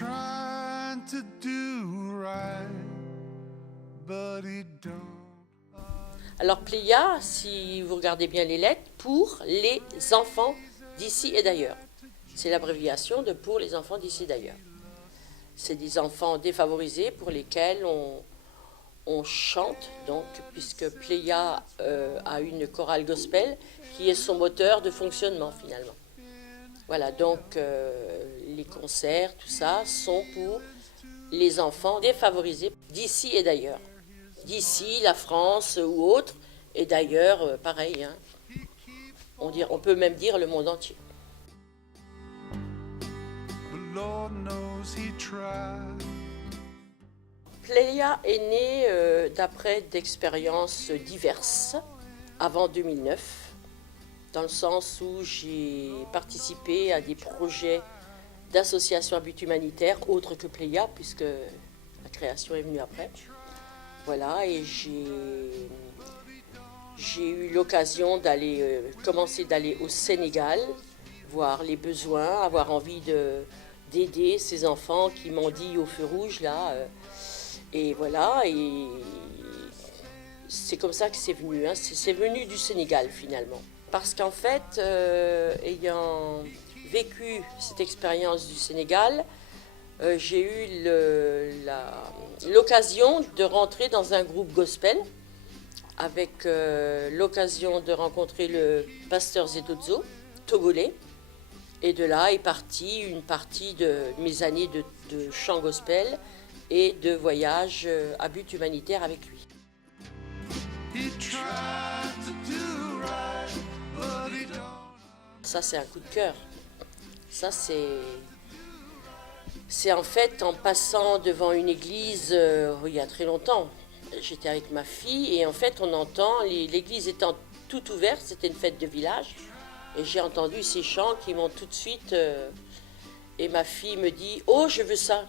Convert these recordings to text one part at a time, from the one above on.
trying to do right, but he don't. Alors Pléia, si vous regardez bien les lettres, pour les enfants d'ici et d'ailleurs. C'est l'abréviation de pour les enfants d'ici et d'ailleurs. C'est des enfants défavorisés pour lesquels on chante, donc, puisque Pléia a une chorale gospel qui est son moteur de fonctionnement finalement. Voilà, donc les concerts, tout ça, sont pour les enfants défavorisés d'ici et d'ailleurs. D'ici, la France ou autre, et d'ailleurs, pareil, hein. On peut même dire le monde entier. Pléia est née d'après d'expériences diverses avant 2009, dans le sens où j'ai participé à des projets d'associations à but humanitaire, autres que Pléia, puisque la création est venue après. Voilà, et j'ai eu l'occasion commencer d'aller au Sénégal, voir les besoins, avoir envie d'aider ces enfants qui mendient au feu rouge, là. Et voilà, et c'est comme ça que c'est venu, hein. C'est venu du Sénégal, finalement. Parce qu'en fait, ayant vécu cette expérience du Sénégal, j'ai eu l'occasion de rentrer dans un groupe gospel avec l'occasion de rencontrer le pasteur Zetodzo, togolais. Et de là est partie une partie de mes années de chant gospel et de voyage à but humanitaire avec lui. Ça, c'est un coup de cœur. Ça, c'est en fait en passant devant une église il y a très longtemps. J'étais avec ma fille et en fait on entend, l'église étant toute ouverte, c'était une fête de village, et j'ai entendu ces chants qui m'ont tout de suite... et ma fille me dit « Oh, je veux ça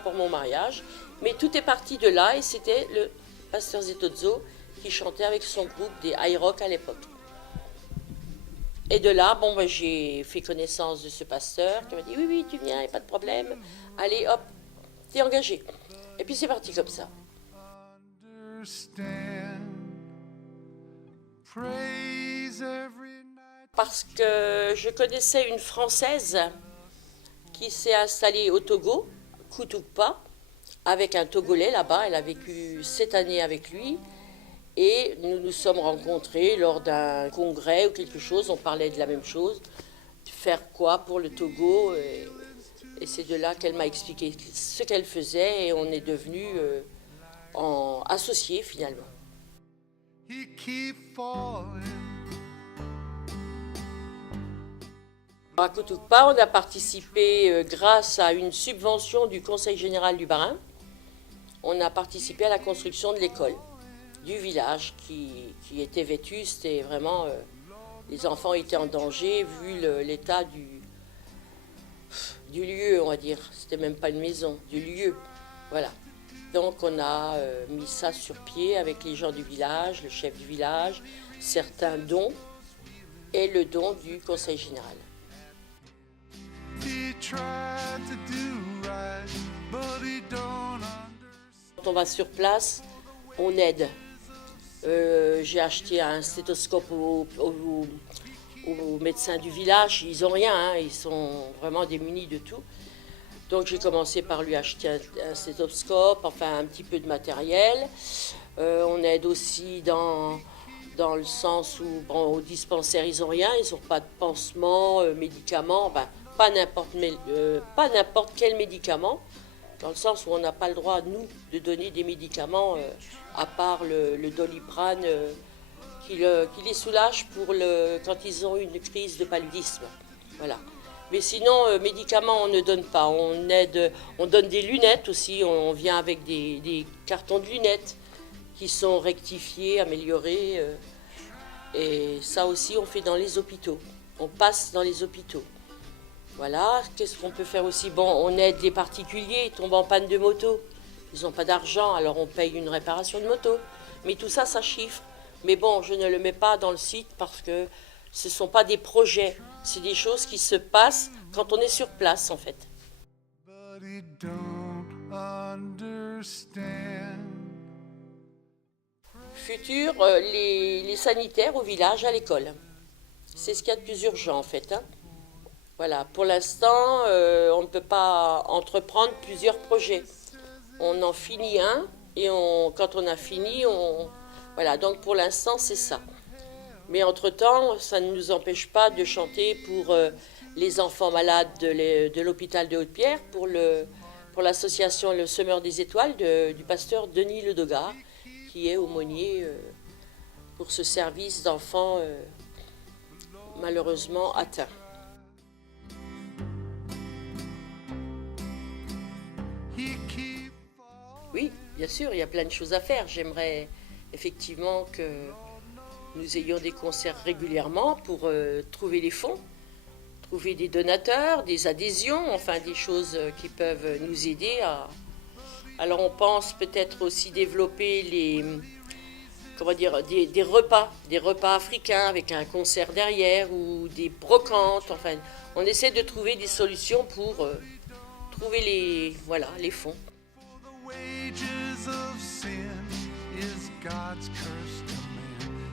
pour mon mariage ». Mais tout est parti de là et c'était le pasteur Zetodzo qui chantait avec son groupe des high rock à l'époque. Et de là, j'ai fait connaissance de ce pasteur qui m'a dit « Oui, tu viens, il n'y a pas de problème. Allez, hop, t'es engagé ». Et puis c'est parti comme ça. Parce que je connaissais une Française qui s'est installée au Togo, Koutoukpa, avec un Togolais là-bas. Elle a vécu 7 années avec lui. Et nous nous sommes rencontrés lors d'un congrès ou quelque chose, on parlait de la même chose, faire quoi pour le Togo, et c'est de là qu'elle m'a expliqué ce qu'elle faisait et on est devenus associés finalement. À Koutoukpa, on a participé grâce à une subvention du Conseil général du Bas-Rhin, on a participé à la construction de l'école du village qui était vétuste et vraiment les enfants étaient en danger vu l'état du lieu, on va dire. C'était même pas une maison, du lieu. Voilà. Donc on a mis ça sur pied avec les gens du village, le chef du village, certains dons et le don du conseil général. Quand on va sur place, on aide. J'ai acheté un stéthoscope aux médecins du village. Ils n'ont rien, hein, ils sont vraiment démunis de tout. Donc j'ai commencé par lui acheter un stéthoscope, enfin un petit peu de matériel. On aide aussi dans le sens où au dispensaire ils n'ont rien, ils n'ont pas de pansement, médicaments, pas n'importe quel médicament, dans le sens où on n'a pas le droit, nous, de donner des médicaments, à part le Doliprane, qui les soulage quand ils ont une crise de paludisme. Voilà. Mais sinon, médicaments, on ne donne pas. On donne des lunettes aussi. On vient avec des cartons de lunettes qui sont rectifiés, améliorés. Et ça aussi, on fait dans les hôpitaux. On passe dans les hôpitaux. Voilà. Qu'est-ce qu'on peut faire aussi? On aide les particuliers. Ils tombent en panne de moto. Ils n'ont pas d'argent, alors on paye une réparation de moto. Mais tout ça, ça chiffre. Mais je ne le mets pas dans le site parce que ce ne sont pas des projets. C'est des choses qui se passent quand on est sur place, en fait. don't understand. Futur, les sanitaires au village, à l'école. C'est ce qu'il y a de plus urgent en fait, hein. Voilà, pour l'instant, on ne peut pas entreprendre plusieurs projets. On en finit un et quand on a fini, voilà, donc pour l'instant, c'est ça. Mais entre-temps, ça ne nous empêche pas de chanter pour les enfants malades de l'hôpital de Haute-Pierre, pour l'association Le Semeur des Étoiles du pasteur Denis Ledogard, qui est aumônier pour ce service d'enfants malheureusement atteints. Oui, bien sûr, il y a plein de choses à faire. J'aimerais effectivement que nous ayons des concerts régulièrement pour trouver les fonds, trouver des donateurs, des adhésions, enfin des choses qui peuvent nous aider à... Alors on pense peut-être aussi développer des repas africains avec un concert derrière ou des brocantes. Enfin, on essaie de trouver des solutions pour trouver les fonds. The wages of sin is God's curse